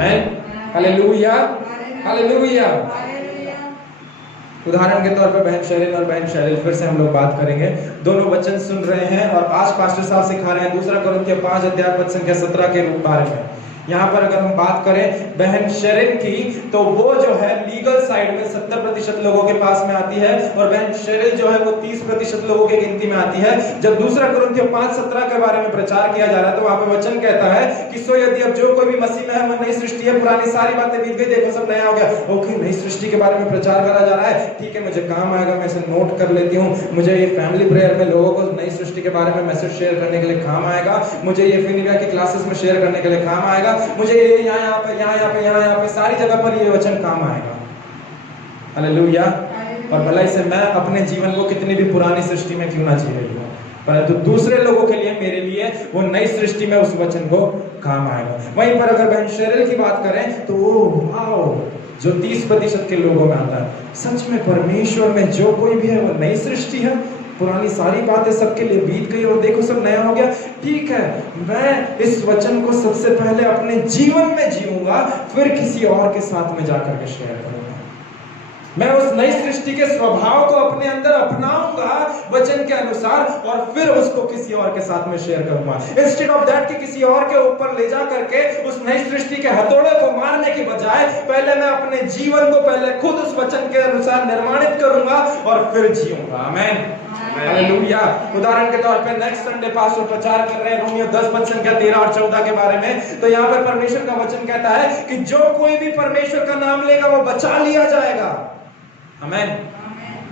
आमेन, hallelujah, hallelujah. उदाहरण के तौर पर बहन शेरिन और बहन शेरिल, फिर से हम लोग बात करेंगे। दोनों वचन सुन रहे हैं और आज पास्टर साहब सिखा रहे हैं 2 कोरिन्थियों 5 अध्याय पद संख्या 17 के बारे में। यहाँ पर अगर हम बात करें बहन शेरिन की, तो वो जो है लीगल साइड में 70% लोगों के पास में आती है और बहन शेरिल जो है वो 30% लोगों की गिनती में आती है। जब 2 कोरिन्थियों 5:17 के बारे में प्रचार किया जा रहा है तो वहां पे वचन कहता है कि सो यदि अब जो कोई भी मसीह में है वो नई सृष्टि है, पुरानी सारी बातें बीत गई, देखो सब नया हो गया। ओके, नई सृष्टि के बारे में प्रचार करा जा रहा है, ठीक है, मुझे काम आएगा, मैं इसे नोट कर लेती हूँ। मुझे ये फैमिली प्रेयर में लोगों को नई सृष्टि के बारे में मैसेज शेयर करने के लिए काम आएगा, मुझे ये फिनिया की क्लासेस में शेयर करने के लिए काम आएगा, मुझे ये यहाँ पे सारी जगह पर ये वचन काम आएगा। हालेलुया। और भलाई से मैं अपने जीवन को कितनी भी पुरानी सृष्टि में क्यों ना जी रही हूँ, परंतु दूसरे लोगों के लिए, मेरे लिए वो नई सृष्टि में उस वचन को काम आएगा। वहीं पर अगर बहन शेरिल की बात करें तो वाओ, जो 30% के लोगों में आता है, सच में परमेश्वर में जो कोई भी है वो नई सृष्टि है, पुरानी सारी बातें सबके लिए बीत गई और देखो सब नया हो गया। ठीक है, मैं इस वचन को सबसे पहले अपने जीवन में जीऊंगा, फिर किसी और के साथ में जाकर के शेयर करूंगा। मैं उस नई सृष्टि के स्वभाव को अपने अंदर अपनाऊंगा वचन के अनुसार और फिर उसको किसी और के साथ में शेयर करूंगा। इंस्टेड ऑफ दैट कि किसी और के ऊपर ले जा करके उस नई सृष्टि के हथौड़े को मारने की बजाय पहले मैं अपने जीवन को पहले खुद उस वचन के अनुसार निर्माणित करूंगा और फिर जीऊंगा। आमीन, हालेलुया। उदाहरण के तौर पे नेक्स्ट संडे पास्टर प्रचार कर रहे हैं रोमियो 10 पद संख्या 13 और 14 के बारे में। तो यहाँ पर परमेश्वर का वचन कहता है कि जो कोई भी परमेश्वर का नाम लेगा वो बचा लिया जाएगा। आमीन।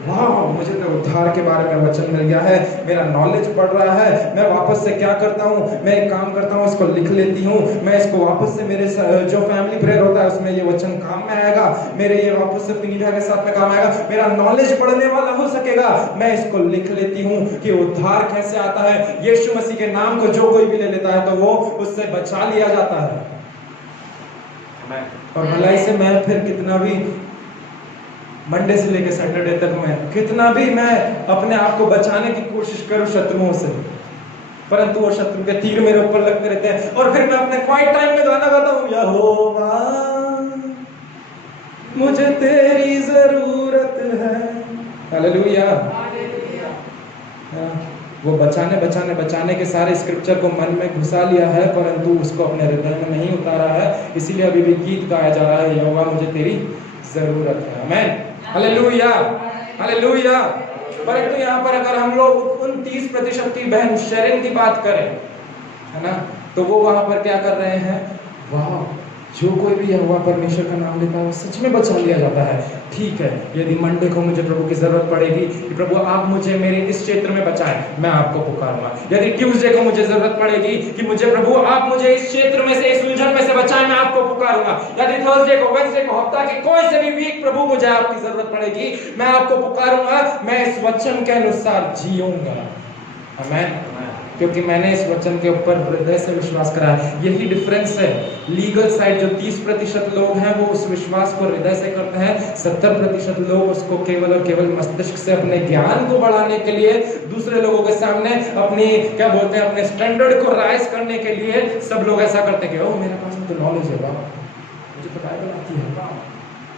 वाह, मुझे तो उद्धार के बारे में वचन मिल गया है, मेरा नॉलेज बढ़ रहा है। मैं वापस से क्या करता हूँ, मैं एक काम करता हूँ, इसको लिख लेती हूँ, मैं इसको वापस से मेरे जो फैमिली प्रेयर होता है उसमें ये वचन काम में आएगा, मेरे ये वापस से फिनिया के साथ में काम आएगा, मेरा नॉलेज बढ़ने वाला हो सकेगा। मैं इसको लिख लेती हूँ कि उद्धार कैसे आता है। यीशु मसीह के नाम को जो कोई भी ले लेता है तो वो उससे बचा लिया जाता है। और भलाई से मैं फिर कितना भी मंडे से लेकर सैटरडे तक मैं कितना भी मैं अपने आप को बचाने की कोशिश करूं शत्रुओं से, परंतु वो शत्रु के तीर मेरे ऊपर लगते रहते हैं। और फिर मैं अपने क्वाइट टाइम में गाना गाता हूं, यहोवा मुझे तेरी जरूरत है। हालेलुया। वो बचाने के सारे स्क्रिप्चर को मन में घुसा लिया है, परंतु उसको अपने हृदय में नहीं उतारा है। इसीलिए अभी भी गीत गाया जा रहा है, यहोवा मुझे तेरी जरूरत है। आमीन, हालेलुया, हालेलुया। परंतु यहाँ पर अगर हम लोग उन 30% की बहन शेरिन की बात करें, है ना, तो वो वहां पर क्या कर रहे हैं, वाह, जो कोई भी यहोवा परमेश्वर का नाम लेता है वो सच में बचा लिया जाता है। ठीक है, यदि मंडे को मुझे प्रभु की जरूरत पड़ेगी कि प्रभु आप मुझे मेरे इस क्षेत्र में बचाएं, मैं आपको पुकारूंगा। यदि ट्यूसडे को मुझे जरूरत पड़ेगी कि मुझे प्रभु आप मुझे इस क्षेत्र में से, इस उलझन में से बचाएं, मैं आपको पुकारूंगा। यदि थर्सडे को, वेडनेसडे को, हफ्ता के कोई से भी वीक प्रभु मुझे आपकी जरूरत पड़ेगी, मैं आपको पुकारूंगा। मैं इस वचन के अनुसार जीऊंगा। आमीन, क्योंकि मैंने इस वचन के ऊपर हृदय से विश्वास करा है। यही डिफरेंस है। लीगल साइड जो 30% लोग हैं वो उस विश्वास को हृदय से करते हैं, 70% लोग उसको केवल और केवल मस्तिष्क से अपने ज्ञान को बढ़ाने के लिए, दूसरे लोगों के सामने अपनी क्या बोलते हैं, अपने स्टैंडर्ड को राइज करने के लिए सब लोग ऐसा करते हैं कि ओ मेरे पास तो नॉलेज है, मुझे तो बाइबल आती है,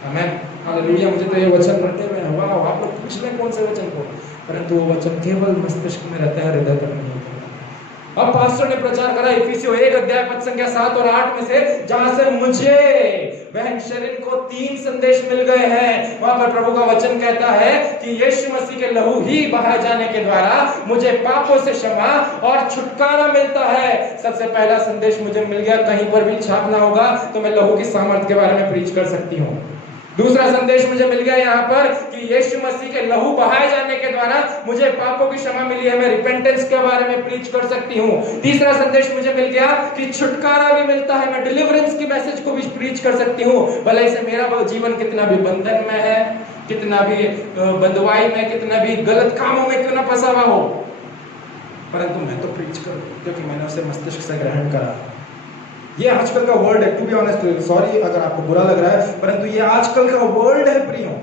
आमीन, हालेलुया, मुझे तो ये वचन रटे हुए हैं, वाह, आप लोग पूछ लें कौन से वचन को, परंतु वो वचन केवल मस्तिष्क में रहता है, हृदय तक नहीं होता। अब पास्टर ने प्रचार करा इफिसियों 1 अध्याय पद संख्या 7 और 8 में से, जहां से मुझे बहन शेरिन को 3 संदेश मिल गए हैं। वहां पर प्रभु का वचन कहता है कि यीशु मसीह के लहू ही बहाए जाने के द्वारा मुझे पापों से क्षमा और छुटकारा मिलता है। सबसे पहला संदेश मुझे मिल गया, कहीं पर भी छापना होगा तो मैं लहू की सामर्थ के बारे में प्रीच कर सकती हूँ। दूसरा संदेश मुझे मिल गया यहाँ पर कि यीशु मसीह के लहू बहाए जाने के द्वारा मुझे पापों की क्षमा मिली है, मैं रिपेंटेंस के बारे में प्रीच कर सकती हूँ। तीसरा संदेश मुझे मिल गया कि छुटकारा भी मिलता है, मैं डिलीवरेंस की मैसेज को भी प्रीच कर सकती हूँ। भले से मेरा जीवन कितना भी बंधन में है, कितना भी बंधुआई में, कितना भी गलत कामों में क्यों ना फंसा हुआ हो, परंतु मैं तो प्रीच करूँ क्योंकि मैंने उसे मस्तिष्क से ग्रहण करा। ये आजकल का वर्ल्ड है, टू बी ऑनेस्ट, सॉरी अगर आपको बुरा लग रहा है, परंतु ये आजकल का वर्ल्ड है प्रियो।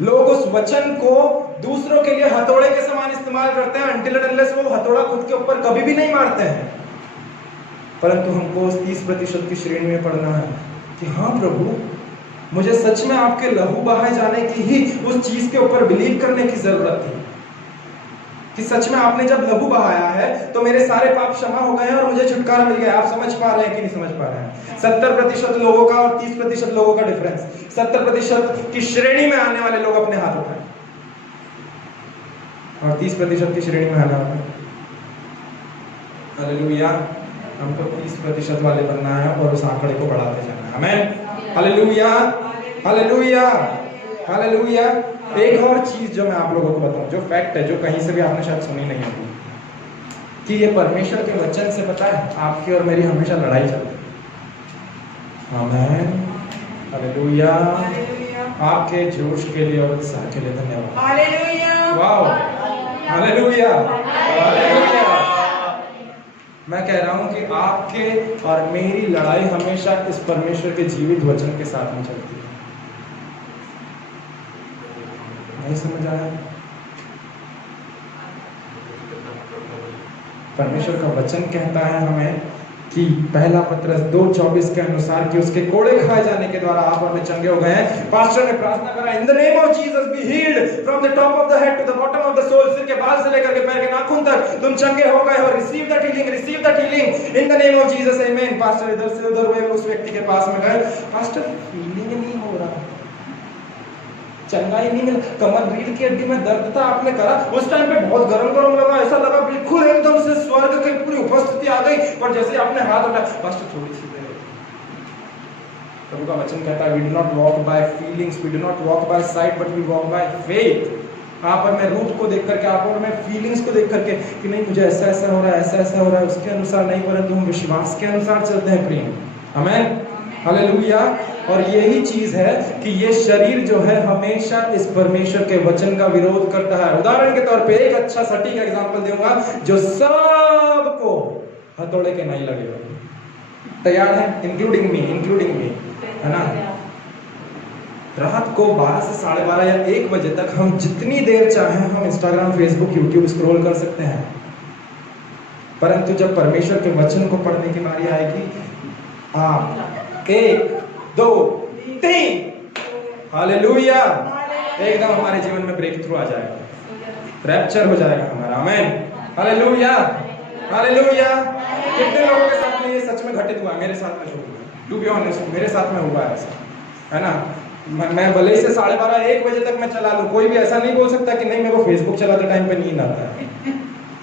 लोग उस वचन को दूसरों के लिए हथौड़े के समान इस्तेमाल करते हैं, until and unless वो हथौड़ा खुद के ऊपर कभी भी नहीं मारते हैं। परंतु हमको उस 30% की श्रेणी में पढ़ना है कि हाँ प्रभु, मुझे सच में आपके लहू बहाए जाने की ही उस चीज के ऊपर बिलीव करने की जरूरत थी कि सच में आपने जब लहू बहाया है तो मेरे सारे पाप क्षमा हो गए हैं और मुझे छुटकारा मिल गया। आप समझ पा रहे हैं कि नहीं समझ पा रहे हैं? 70% लोगों का और 30% लोगों का डिफरेंस। 70% की श्रेणी में आने वाले लोग अपने हाथ उठाएं और 30% की श्रेणी में आने वाले, हालेलुया, हमको 30% वाले बनना है और उस आंकड़े को बढ़ाते जाना है। आमीन, हालेलुया, हालेलुया, हालेलुया। एक और चीज जो मैं आप लोगों को बताऊं, जो फैक्ट है, जो कहीं से भी आपने शायद सुनी नहीं होगी, कि ये परमेश्वर के वचन से पता है आपकी और मेरी हमेशा लड़ाई चलती है। आमीन, हालेलुया। आपके जोश के लिए और उत्साह के लिए धन्यवाद। Hallelujah, wow, hallelujah, hallelujah. मैं कह रहा हूं कि आपके और मेरी लड़ाई हमेशा इस परमेश्वर के जीवित वचन के साथ में चलती है। नहीं समझ आया? परमेश्वर का वचन कहता है हमें कि पहला पत्रस 2:24 के अनुसार कि उसके कोड़े खाए जाने के द्वारा आप और मैं चंगे हो गए हैं। पास्टर ने प्रार्थना करा, in the name of Jesus be healed from the top of the head to the bottom of the sole. सिर के बाल से लेकर के पैर के नाखून तक तुम चंगे हो गए हो। Receive that healing, receive that healing in the name of Jesus, आमीन। पास्टर इधर से उधर हुए, उस व्यक्ति के पास में गए, पास्टर हीलिंग नहीं हो रहा, चंगाई नहीं मिला, कमर रीढ़ की हड्डी में दर्द था, आपने करा। उस टाइम पे बहुत गरम गरम लगा, ऐसा लगा बिल्कुल एकदम से स्वर्ग की पूरी उपस्थिति आ गई। पर जैसे आपने हाथ उठाया, पास्टर थोड़ी सी देर, प्रभु का वचन कहता है, we do not walk by feelings, we do not walk by sight, but we walk by faith. आप और मैं रूट को देख करके, आप और मैं फीलिंग्स को देख करके कि नहीं मुझे ऐसा ऐसा हो रहा है, ऐसा ऐसा हो रहा है, उसके अनुसार नहीं, परंतु हम विश्वास के अनुसार चलते हैं प्रिय। आमीन, हालेलुया। और यही चीज है कि ये शरीर जो है हमेशा इस परमेश्वर के वचन का विरोध करता है। उदाहरण के तौर पे एक अच्छा सटीक एग्जांपल दूंगा जो सबको हथौड़े के नहीं लगेगा। तैयार है? इंक्लूडिंग मी, है ना? रात को 12 से 12:30 या 1 बजे तक हम जितनी देर चाहें हम इंस्टाग्राम, फेसबुक, यूट्यूब स्क्रॉल कर सकते हैं, परंतु जब परमेश्वर के वचन को पढ़ने की बारी आएगी, आप 1, 2, 3, हालेलुया, एकदम हमारे जीवन में ब्रेक थ्रू आ जाएगा, रैप्चर हो जाएगा हमारा। आमीन, हालेलुया, हालेलुया। कितने लोगों के साथ में ये सच में घटित हुआ? मेरे साथ में हुआ, टू बी ऑनेस्ट मेरे साथ में हुआ ऐसा, है ना? मैं भले ही से 12:30 1 बजे तक मैं चला लूं, कोई भी ऐसा नहीं बोल सकता कि नहीं मेरे को फेसबुक चलाते टाइम पे नींद आता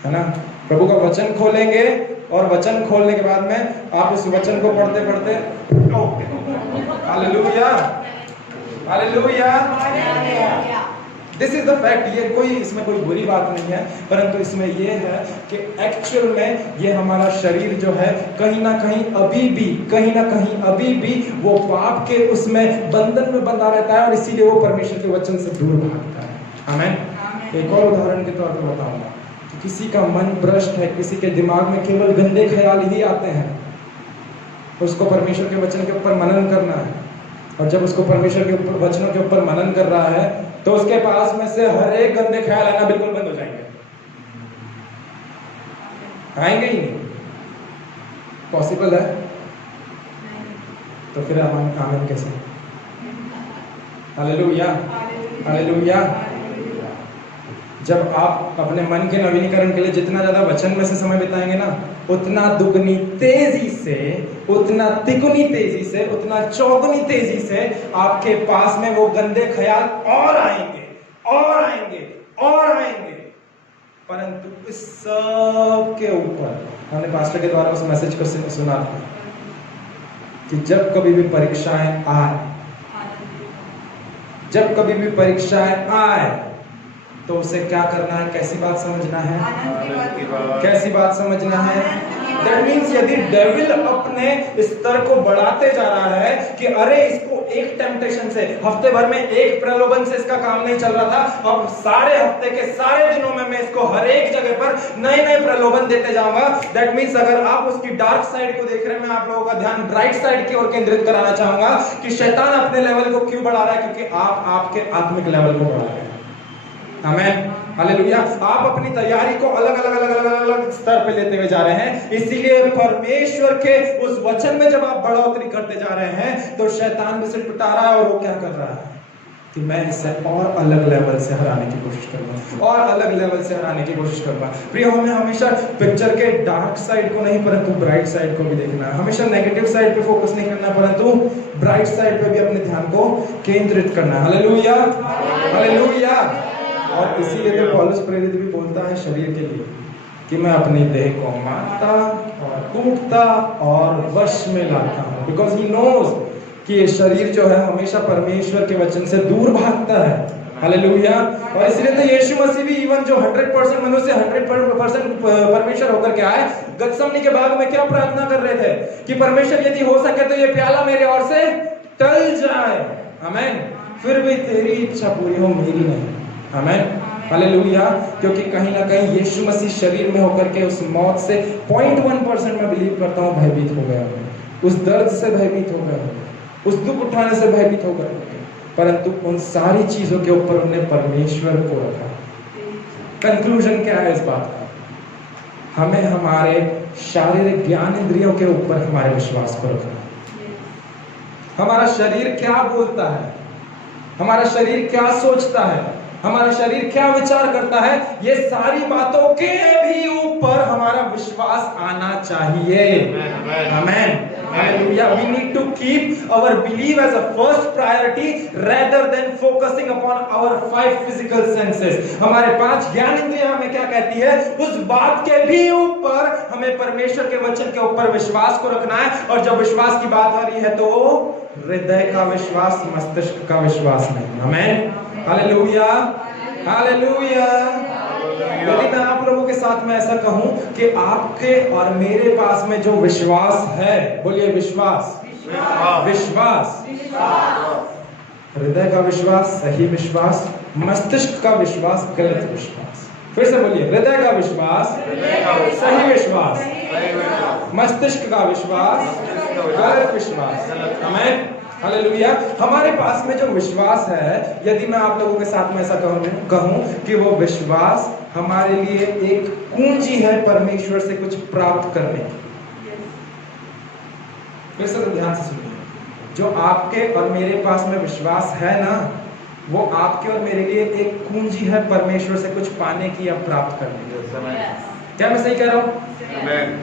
है ना? प्रभु का वचन खोलेंगे और वचन खोलने के बाद में आप उस वचन को पढ़ते पढ़ते, hallelujah, hallelujah, this is the fact. ये कोई इसमें कोई बुरी बात नहीं है, परंतु इसमें ये है कि एक्चुअल में ये हमारा शरीर जो है कहीं ना कहीं अभी भी वो पाप के उसमें बंधन में बंधा रहता है और इसीलिए वो परमेश्वर के वचन से दूर भागता है। आमीन। एक और उदाहरण के तौर पर बताऊंगा कि किसी का मन भ्रष्ट है, किसी के दिमाग में केवल गंदे ख्याल ही आते हैं, उसको परमेश्वर के वचन के ऊपर मनन करना है। और जब उसको परमेश्वर के ऊपर वचनों के ऊपर मनन कर रहा है तो उसके पास में से हर एक गंदे ख्याल आना बिल्कुल बंद हो जाएंगे, आएंगे ही नहीं। पॉसिबल है? तो फिर आमीन कैसे? Hallelujah, hallelujah. जब आप अपने मन के नवीनीकरण के लिए जितना ज्यादा वचन में से समय बिताएंगे ना, उतना दुगनी तेजी से, उतना तिगुनी तेजी से, उतना चौगुनी तेजी से आपके पास में वो गंदे ख्याल और आएंगे और आएंगे और आएंगे। परंतु इस सब के ऊपर हमने पास्टर के द्वारा उस मैसेज को सुना था कि जब कभी भी परीक्षाएं आए, जब कभी भी परीक्षाएं आए तो उसे क्या करना है? कैसी बात समझना है? कैसी बात समझना है? That means यदि डेविल अपने स्तर को बढ़ाते जा रहा है कि अरे इसको एक टेम्पटेशन से, हफ्ते भर में एक प्रलोभन से इसका काम नहीं चल रहा था, अब सारे हफ्ते के सारे दिनों में मैं इसको हर एक जगह पर नए नए प्रलोभन देते जाऊंगा। दैट मीन्स अगर आप उसकी डार्क साइड को देख रहे हैं, मैं आप लोगों का ध्यान ब्राइट साइड की ओर केंद्रित कराना चाहूंगा कि शैतान अपने लेवल को क्यों बढ़ा रहा है? क्योंकि आप आपके आत्मिक लेवल को बढ़ा रहे हैं। आमीन। हालेलुया। आप अपनी तैयारी को अलग अलग अलग अलग अलग स्तर पे लेते हुए जा रहे हैं, इसीलिए परमेश्वर के उस वचन में जब आप बढ़ोतरी करते जा रहे हैं तो शैतान में से पिटा रहा है और वो क्या कर रहा है कि मैं इसे और अलग लेवल से हराने की कोशिश करूंगा, और अलग लेवल से हराने की कोशिश करूंगा। प्रिय, हमें हमेशा पिक्चर के डार्क साइड को नहीं परंतु ब्राइट साइड को भी देखना है। हमेशा नेगेटिव साइड पे फोकस नहीं करना परंतु ब्राइट साइड पे भी अपने ध्यान को केंद्रित करना है। Hallelujah, hallelujah. और इसीलिए तो पौलुस प्रेरित भी बोलता है शरीर के लिए कि मैं अपनी देह को मारता और कूटता और वश में लाता हूँ, बिकॉज ही नोज कि ये शरीर जो है हमेशा परमेश्वर के वचन से दूर भागता है। हालेलुया। और इसलिए तो यीशु मसीह भी इवन जो 100% मनुष्य 100% परमेश्वर होकर के आए, गतसमनी के बाग में क्या प्रार्थना कर रहे थे कि परमेश्वर यदि हो सके तो ये प्याला मेरे ओर से टल जाए, आमीन, फिर भी तेरी इच्छा पूरी हो, मेरी नहीं। आमीन, हालेलुया। क्योंकि कहीं ना कहीं यीशु मसीह शरीर में होकर के उस मौत से 0.1% मैं बिलीव करता हूँ भयभीत हो गया, उस दर्द से भयभीत हो गया, उस दुख उठाने से भयभीत हो गए, परंतु उन सारी चीजों के ऊपर उन्हें परमेश्वर को रखा। कंक्लूजन क्या है इस बात का? हमें हमारे शारीरिक ज्ञान इंद्रियों के ऊपर हमारे विश्वास को रखना। हमारा शरीर क्या बोलता है, हमारा शरीर क्या सोचता है, हमारा शरीर क्या विचार करता है, ये सारी बातों के भी ऊपर हमारा विश्वास आना चाहिए। आमीन, hallelujah. We need to keep our belief as a first priority rather than focusing upon our 5 physical senses। हमारे 5 ज्ञान इंद्रियां हमें क्या कहती है, उस बात के भी ऊपर हमें परमेश्वर के वचन के ऊपर विश्वास को रखना है। और जब विश्वास की बात आ रही है तो हृदय का विश्वास, मस्तिष्क का विश्वास नहीं। आमीन, हालेलुया, हालेलुया। यदि मैं आप लोगों के साथ में ऐसा कहूं कि आपके और मेरे पास में जो विश्वास है, बोलिए विश्वास, विश्वास, हृदय का विश्वास, सही विश्वास, मस्तिष्क का विश्वास, गलत विश्वास। फिर से बोलिए, हृदय का विश्वास, सही विश्वास, मस्तिष्क का विश्वास, गलत विश्वास। आमीन, हालेलुया। हमारे पास में जो विश्वास है, यदि मैं आप लोगों के साथ में ऐसा कहूं कि वो विश्वास हमारे लिए एक कुंजी है परमेश्वर से कुछ प्राप्त करने की। फिर से तो ध्यान से सुनिए, जो आपके और मेरे पास में विश्वास है ना, वो आपके और मेरे लिए एक कुंजी है परमेश्वर से कुछ पाने की या प्राप्त करने की। क्या मैं सही कह रहा हूँ?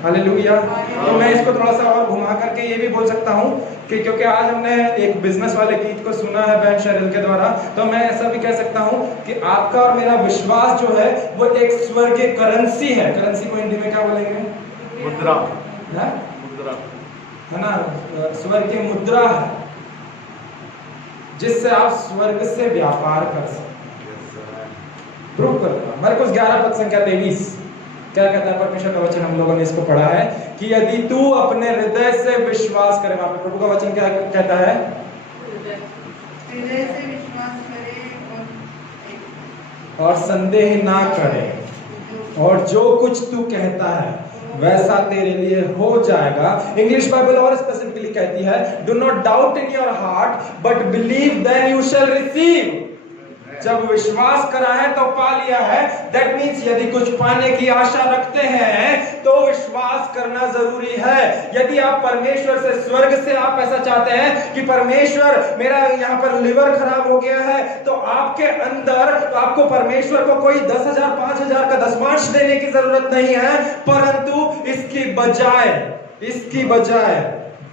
हालेलुया। तो मैं इसको थोड़ा सा और घुमा करके ये भी बोल सकता हूँ कि क्योंकि आज हमने एक बिजनेस वाले गीत को सुना है बैन शेरिल के द्वारा, तो मैं ऐसा भी कह सकता हूँ कि आपका और मेरा विश्वास जो है वो एक स्वर्गीय करेंसी है। करेंसी को हिंदी में क्या बोलेंगे? मुद्रा, मुद्रा है ना, स्वर्गीय मुद्रा है जिससे आप स्वर्ग से व्यापार कर सकते हैं। प्रूव करता मरकुस 11:23 क्या कहता है परमेश्वर का वचन? हम लोगों ने इसको पढ़ा है कि यदि तू अपने हृदय से विश्वास करे, वहां पे प्रभु का वचन क्या कहता है? हृदय से विश्वास करे और संदेह ना करे, और जो कुछ तू कहता है वैसा तेरे लिए हो जाएगा। इंग्लिश बाइबल और स्पेसिफिकली कहती है, do not doubt in your heart but believe then you shall receive. जब विश्वास करा है तो पा लिया है। दैट मीन्स यदि कुछ पाने की आशा रखते हैं तो विश्वास करना जरूरी है। यदि आप परमेश्वर से, स्वर्ग से आप ऐसा चाहते हैं कि परमेश्वर मेरा यहाँ पर लिवर खराब हो गया है, तो आपके अंदर तो आपको परमेश्वर को कोई 10,000 5,000 का दशमांश देने की जरूरत नहीं है, परंतु इसकी बजाय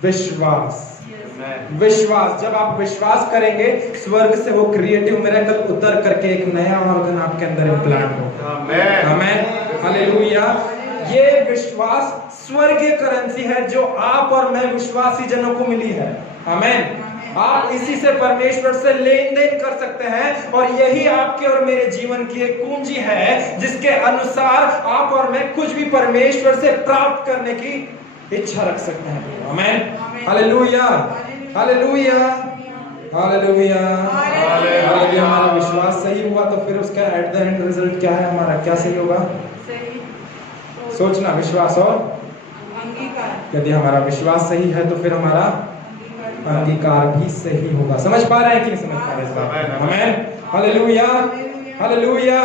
विश्वास। विश्वास, जब आप विश्वास करेंगे स्वर्ग से वो क्रिएटिव मिरेकल उतर करके एक नया ऑर्गन आपके अंदर इम्प्लांट होगा। आमीन, हालेलुया। ये विश्वास स्वर्गीय करेंसी है जो आप और मैं विश्वासी जनों को मिली है। आमीन। आप इसी से परमेश्वर से लेन देन कर सकते हैं, और यही आपके और मेरे जीवन की एक कुंजी है जिसके अनुसार आप और मैं कुछ भी परमेश्वर से प्राप्त करने की इच्छा रख सकते हैं। आमीन, हालेलुया, हालेलुया, हालेलुया, हालेलुया। हमारा विश्वास सही हुआ तो फिर उसका एट द एंड रिजल्ट क्या है? हमारा क्या सही होगा? सोचना, विश्वास और अंगीकार। यदि हमारा विश्वास सही है तो फिर हमारा अंगीकार भी सही होगा। समझ पा रहे हैं कि नहीं समझ पा रहे? आमीन, हालेलुया, हालेलुया।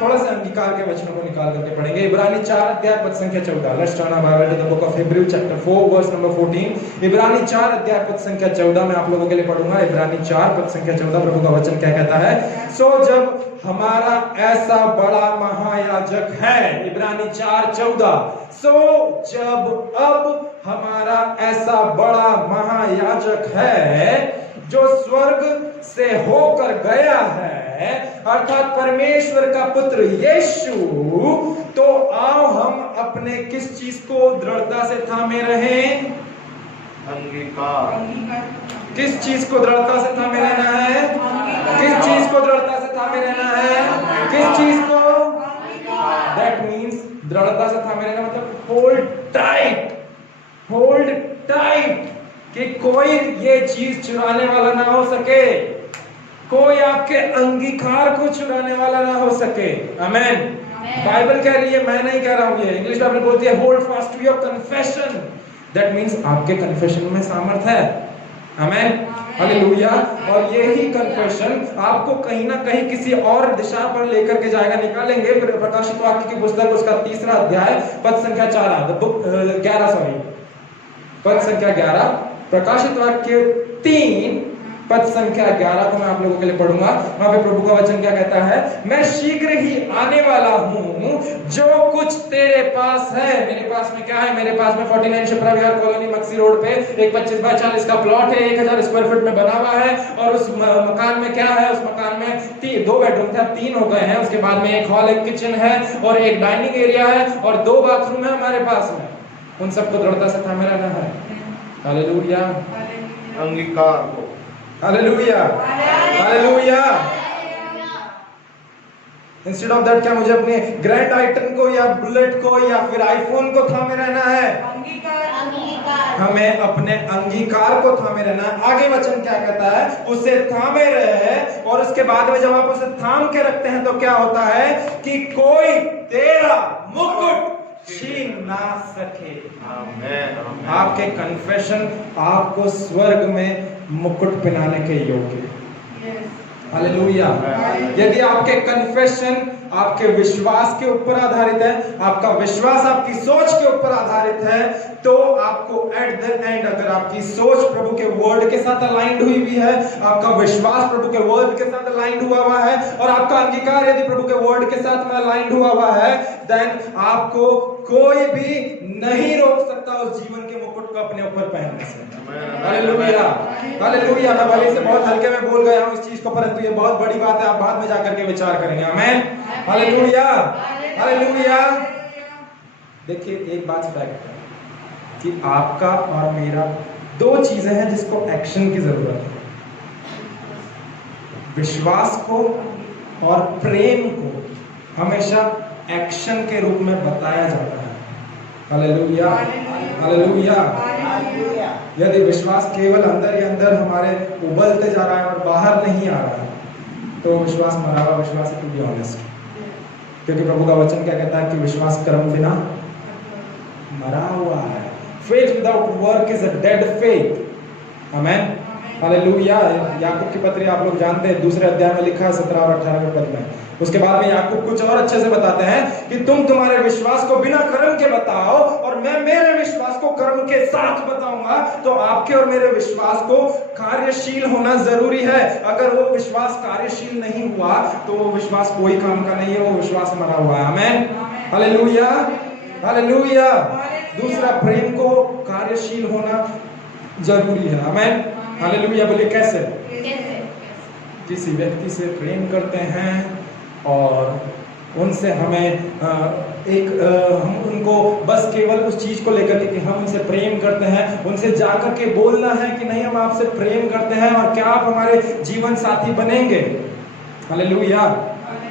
थोड़ा सा अंगीकार के वचनों को निकाल करके पढ़ेंगे। इब्रानी 4 अध्याय पद संख्या 14। Let's turn our Bible to the book of Hebrew chapter 4 verse number 14। इब्रानी 4 अध्याय पद संख्या 14 मैं आप लोगों के लिए पढ़ूंगा। इब्रानी 4 पद संख्या 14 प्रभु का वचन क्या कहता है? सो जब हमारा ऐसा बड़ा महायाजक है, इब्रानी 4:14, सो जब अब हमारा ऐसा बड़ा महायाजक है जो स्वर्ग से होकर गया है, अर्थात परमेश्वर का पुत्र यीशु, तो आओ हम अपने किस चीज को दृढ़ता से थामे रहें? अंगीकार। किस चीज को दृढ़ता से थामे रहना है? किस चीज को दृढ़ता से थामे रहना है? किस चीज को? दैट मीन्स दृढ़ता से थामे रहना मतलब होल्ड टाइट, कि कोई ये चीज चुराने वाला ना हो सके, कोई आपके अंगीकार को चुराने वाला ना हो सके। आमेन। बाइबल कह रही है, मैं नहीं कह रहा हूं, ये इंग्लिश बाइबल बोलती है hold fast to your confession. That means आपके कन्फेशन में सामर्थ है। Amen, hallelujah. और यही कन्फेशन आपको कहीं ना कहीं किसी और दिशा पर लेकर के जाएगा। निकालेंगे प्रकाशित वाक्य की पुस्तक उसका 3 अध्याय पद संख्या 11 पद संख्या 11, प्रकाशित वाक्य 3 पद संख्या 11 को मैं आप लोगों के लिए पढ़ूंगा। वहां पे प्रभु का वचन क्या कहता है? मैं शीघ्र ही आने वाला हूं, जो कुछ तेरे पास है। मेरे पास में क्या है? मेरे पास में 49 शिप्रा विहार कॉलोनी मक्सी रोड पे एक 25 बाय 40 का प्लॉट है, 1000 स्क्वायर फीट में बना हुआ है। और उस मकान में क्या है? उस मकान में 2 बेडरूम थे, अब 3 हो गए हैं। उसके बाद में एक हॉल, एक किचन है और एक डाइनिंग एरिया है और 2 बाथरूम है हमारे पास में। उन सबको दृढ़ता से थामे रहना है। हालेलुया। अंगीकार को। Hallelujah, hallelujah. Instead of that क्या मुझे अपने ग्रैंड आइटम को या बुलेट को या फिर आईफोन को थामे रहना है? अंगीकार। हमें अपने अंगीकार को थामे रहना है। आगे वचन क्या कहता है? उसे थामे रहे। और उसके बाद में जब आप उसे थाम के रखते हैं तो क्या होता है कि कोई तेरा मुकुट छीन ना सके। आमेन। आपके कन्फेशन आपको स्वर्ग में मुकुट पहनाने के योग्य। हालेलुया। यदि आपके कन्फेशन आपके विश्वास के ऊपर आधारित है, आपका विश्वास आपकी सोच के ऊपर आधारित है, तो आपको एट द एंड, अगर आपकी सोच प्रभु के वर्ड के साथ अलाइंड हुई भी है, आपका विश्वास प्रभु के वर्ड के साथ अलाइंड हुआ है और आपका अंगीकार यदि प्रभु के वर्ड के साथ में अलाइंड हुआ है, देन आपको कोई भी नहीं रोक सकता उस जीवन के मुकुट को अपने ऊपर पहनने से। Hallelujah, hallelujah. मैं भले से बहुत हल्के में बोल गया हूं इस चीज को, परंतु ये बहुत बड़ी बात है। आप बाद में जाकर के विचार करेंगे। आमेन, हालेलुया, हालेलुया। देखिए, एक बात फैक्ट है कि आपका और मेरा 2 चीजें हैं जिसको एक्शन की जरूरत है। विश्वास को और प्रेम को हमेशा एक्शन के रूप में बताया जाता है। Hallelujah, hallelujah. यदि विश्वास केवल अंदर ही अंदर हमारे उबलते जा रहा है और बाहर नहीं आ रहा है, तो विश्वास मरा हुआ विश्वास है, टू बी ऑनेस्ट। क्योंकि प्रभु का वचन क्या कहता है कि विश्वास कर्म बिना मरा हुआ है। Faith without work is a dead faith। आमेन, हालेलुया। याकूब की पत्री आप लोग जानते हैं, 2 अध्याय में लिखा है 17 और 18 पद में। उसके बाद में याकूब कुछ और अच्छे से बताते हैं कि तुम तुम्हारे विश्वास को बिना कर्म के बताओ और मैं मेरे विश्वास को कर्म के साथ बताऊंगा। तो आपके और मेरे विश्वास को कार्यशील होना जरूरी है। अगर वो विश्वास कार्यशील नहीं हुआ तो वो विश्वास कोई काम का नहीं है, वो विश्वास मरा हुआ है। Amen, hallelujah, hallelujah. दूसरा, प्रेम को कार्यशील होना जरूरी है। Amen, hallelujah. बोलिए कैसे? किसी व्यक्ति से प्रेम करते हैं और उनसे हमें हम उनको बस केवल उस चीज को लेकर के कि हम उनसे प्रेम करते हैं, उनसे जाकर के बोलना है कि नहीं हम आपसे प्रेम करते हैं और क्या आप हमारे जीवन साथी बनेंगे। हालेलुया।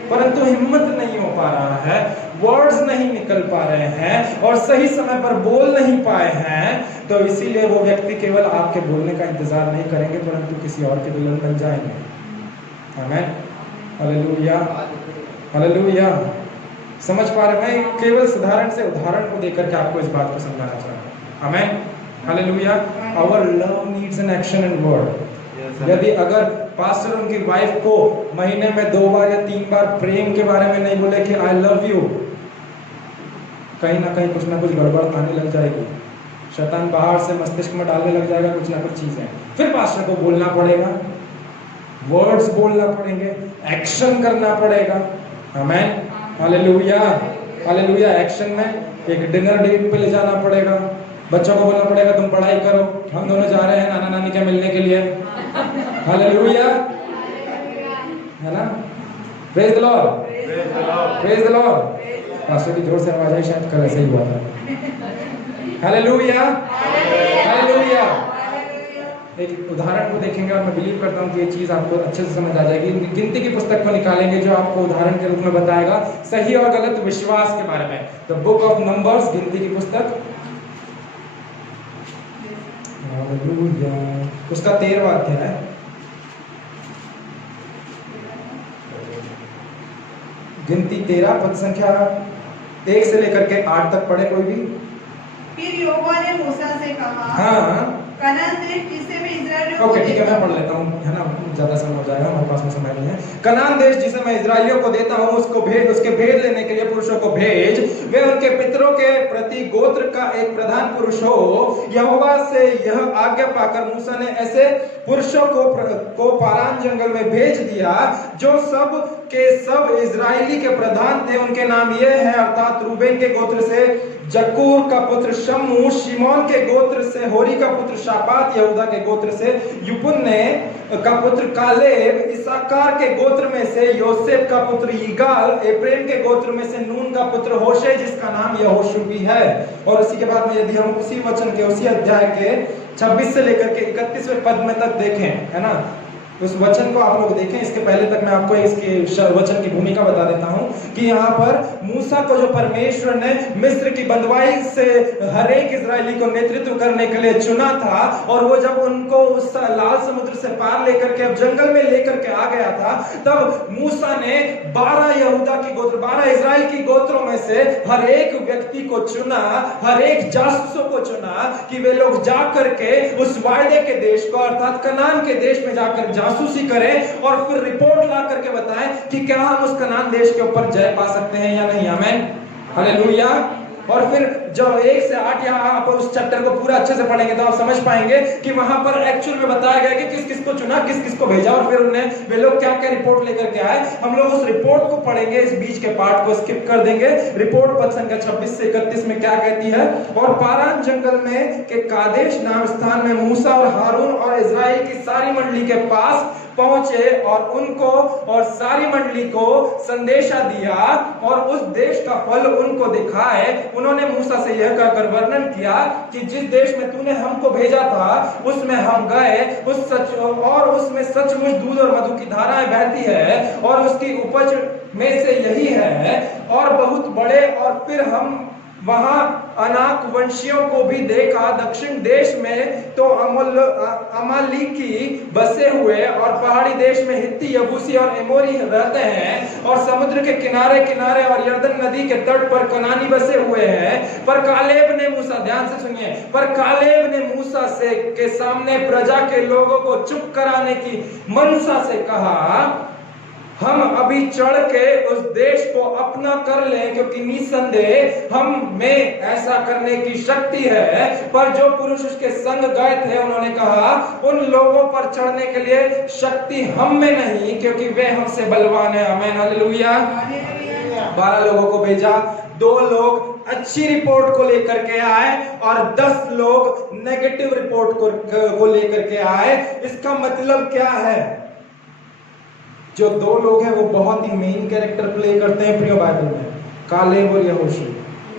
परंतु हिम्मत नहीं हो पा रहा है, वर्ड्स नहीं निकल पा रहे हैं और सही समय पर बोल नहीं पाए हैं, तो इसीलिए वो व्यक्ति केवल आपके बोलने का इंतजार नहीं करेंगे परंतु किसी और के दुल्हन बन जाएंगे। आमेन, हालेलुया, हालेलुया। समझ पा रहे? मैं केवल साधारण से उदाहरण को देकर के आपको इस बात को समझाना चाहता हूं। आमेन, हालेलुया। Our love needs an action and word. यदि अगर पास्टर उनकी वाइफ को महीने में 2 बार या 3 बार प्रेम के बारे में नहीं बोले कि आई लव यू, कहीं ना कहीं कुछ ना कुछ गड़बड़ आने लग जाएगी। शैतान बाहर से मस्तिष्क में डालने लग जाएगा कुछ ना कुछ चीजें। फिर पास्टर को बोलना पड़ेगा, वर्ड्स बोलना पड़ेंगे, एक्शन करना पड़ेगा। आमेन, हालेलुया, हालेलुया। एक्शन में एक डिनर डेट पे ले जाना पड़ेगा, बच्चों को बोलना पड़ेगा तुम पढ़ाई करो, हम दोनों जा रहे हैं नाना नानी के मिलने के लिए। हालेलुया, है ना? Praise the Lord, praise the Lord. Pastor की जोर से आवाज आई, शायद कल ऐसे ही हुआ था। Hallelujah, hallelujah. एक उदाहरण को देखेंगे और मैं बिलीव करता हूँ कि ये चीज आपको अच्छे से समझ आ जाएगी। गिनती की पुस्तक को निकालेंगे जो आपको उदाहरण के रूप में बताएगा सही और गलत विश्वास के बारे में। द बुक ऑफ नंबर्स, गिनती की पुस्तक, उसका 13वां अध्याय, गिनती 13 पद संख्या 1 से लेकर के 8 तक पढ़े कोई भी। फिर यहोवा ने मूसा से कहा, हाँ, कनान देश जिसे मैं इस्राएलियों को ओके ठीक है, मैं पढ़ लेता हूँ, है ना, ज्यादा समय हो जाएगा, हमारे पास में समय नहीं है। कनान देश जिसे मैं इजराइलियों को देता हूँ उसको भेज, उसके भेद लेने के लिए पुरुषों को भेज, वे उनके पितरों के प्रति गोत्र का एक प्रधान पुरुष हो। यहोवा से यह आज्ञा पाकर मूसा ने ऐसे पुरुषों को पारान जंगल में भेज दिया जो सब के सब इजराइली के प्रधान थे। उनके नाम ये हैं, अर्थात रूबेन के गोत्र से जक्कूर का पुत्र शम्मू, शिमोन के गोत्र से होरी का पुत्र शापात, यहूदा के गोत्र से युपुन्ने का पुत्र कालेब, इसाकार के गोत्र में से योसेफ का पुत्र यिगाल, एफ्रेम के गोत्र में से नून का पुत्र होशे जिसका नाम यहोशू भी है। और उसी के बाद में यदि हम उसी वचन के उसी अध्याय के 26 से लेकर के 31वें पद में तक देखें, है ना, उस वचन को आप लोग देखें। इसके पहले तक मैं आपको इसके वचन की भूमिका बता देता हूं कि यहाँ पर मूसा को जो परमेश्वर ने मिस्र की बंधुआई से हर एक इजरायली को नेतृत्व करने के लिए चुना था, और वो जब उनको उस लाल समुद्र से पार लेकर के अब जंगल में लेकर के आ गया था, तब मूसा ने 12 यहूदा की गोत्र, 12 इजराइल की गोत्रों में से हर एक व्यक्ति को चुना, हर एक जासूसों को चुना कि वे लोग जा करके उस वायदे के देश को अर्थात कनान के देश में जाकर जासूसी करें और फिर रिपोर्ट ला करके बताएं कि क्या हम उस कनान देश के ऊपर जय पा सकते हैं या नहीं। आमीन, हालेलुया। और फिर जब 1 से 8 यहाँ पर उस चैप्टर को पूरा अच्छे से पढ़ेंगे तो आप समझ पाएंगे कि वहां पर एक्चुअल में बताया गया कि किस किस को चुना, किस किस को भेजा, और फिर उन्हें वे लोग क्या क्या रिपोर्ट लेकर के आए। हम लोग उस रिपोर्ट को पढ़ेंगे, इस बीच के पार्ट को स्किप कर देंगे। रिपोर्ट पद संख्या 26 से 31 में क्या कहती है। और पारान जंगल में के कादेश नाम स्थान में मूसा और हारून और इजराइल की सारी मंडली के पास पहुंचे और उनको और सारी मंडली को संदेशा दिया और उस देश का फल उनको दिखाए। उन्होंने मूसा से यह कहकर वर्णन किया कि जिस देश में तूने हमको भेजा था उसमें हम गए, और उसमें सचमुच दूध और मधु की धाराएं बहती है और उसकी उपज में से यही है और बहुत बड़े। और फिर हम वहां अनाक वंशियों को भी देखा। दक्षिण देश में तो अमालेकी बसे हुए और पहाड़ी देश में हित्ती, यबूसी और एमोरी रहते हैं, और समुद्र के किनारे किनारे और यरदन नदी के तट पर कनानी बसे हुए हैं। पर कालेब ने मूसा, ध्यान से सुनिए, पर कालेब ने मूसा से के सामने प्रजा के लोगों को चुप कराने की मनसा से कहा, हम अभी चढ़ के उस देश को अपना कर लें क्योंकि निसंदेह हम में ऐसा करने की शक्ति है। पर जो पुरुष उसके संग गए थे उन्होंने कहा, उन लोगों पर चढ़ने के लिए शक्ति हम में नहीं क्योंकि वे हमसे बलवान है। आमीन, हालेलुया। 12 लोगों को भेजा, 2 लोग अच्छी रिपोर्ट को लेकर के आए और 10 लोग नेगेटिव रिपोर्ट को लेकर के आए। इसका मतलब क्या है? जो 2 लोग हैं वो बहुत ही मेन कैरेक्टर प्ले करते हैं प्रिय बाइबल में, कालेब और यहोशू।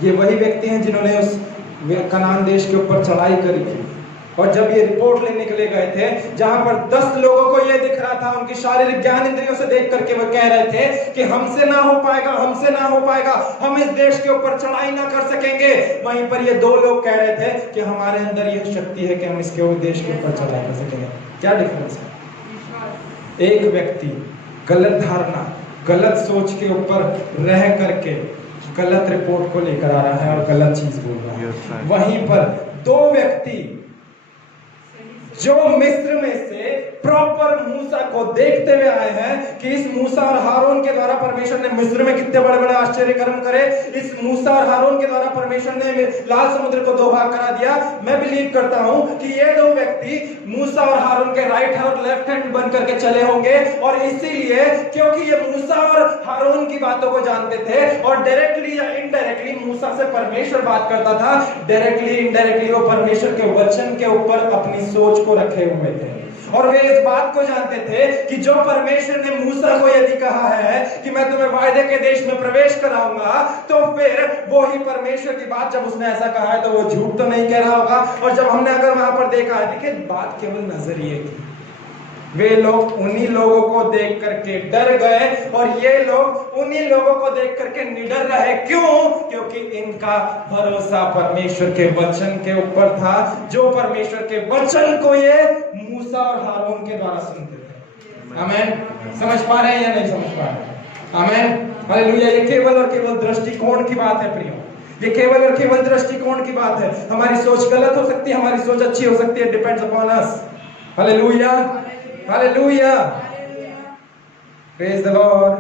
ये वही व्यक्ति हैं जिन्होंने उस कनान देश के ऊपर चढ़ाई करी थी। और जब ये रिपोर्ट लेने के लिए गए थे, जहां पर 10 लोगों को ये दिख रहा था, उनकी शारीरिक ज्ञान इंद्रियों से देख करके वो कह रहे थे कि हमसे ना हो पाएगा, हमसे ना हो पाएगा, हम इस देश के ऊपर चढ़ाई ना कर सकेंगे। वहीं पर ये 2 लोग कह रहे थे कि हमारे अंदर यह शक्ति है कि हम इसके देश के ऊपर चढ़ाई कर सकेंगे। क्या डिफरेंस है? एक व्यक्ति गलत धारणा, गलत सोच के ऊपर रह करके गलत रिपोर्ट को लेकर आ रहा है और गलत चीज बोल रहा है। वहीं पर 2 व्यक्ति जो मिस्र में से प्रॉपर मूसा को देखते हुए आए हैं कि इस मूसा और हारून के द्वारा परमेश्वर ने मिस्र में कितने बड़े बड़े आश्चर्य कर्म करे, इस मूसा और हारून के द्वारा परमेश्वर ने लाल समुद्र को 2 भाग करा दिया। मैं बिलीव करता हूं कि ये 2 व्यक्ति मूसा और हारून के राइट हैंड और लेफ्ट हैंड बन करके चले होंगे, और इसीलिए क्योंकि ये मूसा और हारून की बातों को जानते थे और डायरेक्टली या इनडायरेक्टली मूसा से परमेश्वर बात करता था, डायरेक्टली इनडायरेक्टली वो परमेश्वर के वचन के ऊपर अपनी सोच को रखे हुए थे। और वे इस बात को जानते थे कि जो परमेश्वर ने मूसा को यदि कहा है कि मैं तुम्हें वायदे के देश में प्रवेश कराऊंगा, तो फिर वो ही परमेश्वर की बात, जब उसने ऐसा कहा है तो वो झूठ तो नहीं कह रहा होगा। और जब हमने अगर वहां पर देखा है, देखिए बात केवल नजरिए की, वे लोग उन्हीं लोगों को देख करके डर गए और ये लोग उन्हीं लोगों को देख करके निडर रहे। क्यों? क्योंकि इनका भरोसा परमेश्वर के वचन के ऊपर था, जो परमेश्वर के वचन को ये मूसा और हारून के द्वारा सुनते थे। आमीन। समझ पा रहे हैं या नहीं समझ पा रहे? आमीन, हालेलुया। ये केवल और केवल दृष्टिकोण की बात है प्रियो, ये केवल और केवल दृष्टिकोण की बात है। हमारी सोच गलत हो सकती है, हमारी सोच अच्छी हो सकती है, depends upon us. Hallelujah, hallelujah, praise the Lord.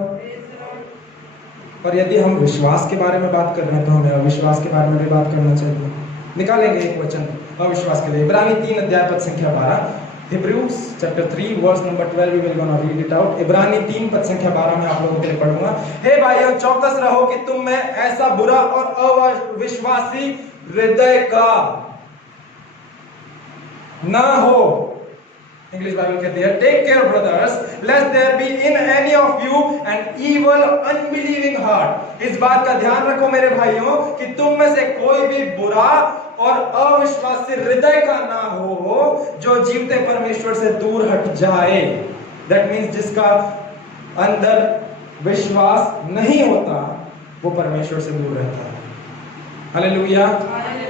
और यदि हम विश्वास के बारे में बात कर रहे हैं तो हमें अविश्वास के बारे में भी बात करना चाहिए। निकालेंगे एक वचन अविश्वास के लिए, इब्रानी 3 अध्याय पद संख्या 12, Hebrews chapter 3 verse number 12, we will gonna read it out। इब्रानी 3 पद संख्या 12 में आप लोगों के लिए पढ़ूंगा। हे भाइयों, चौकस रहो कि तुम में ऐसा बुरा और अविश्वासी हृदय का ना हो। इंग्लिश बाइबल कहती है, take care brothers lest there be in any of you an evil unbelieving heart. इस बात का ध्यान रखो मेरे भाइयों कि तुम में से कोई भी बुरा और अविश्वासी हृदय का ना हो, जो जीवते परमेश्वर से दूर हट जाए। दैट मीन्स जिसका अंदर विश्वास नहीं होता वो परमेश्वर से दूर रहता है। हालेलुया।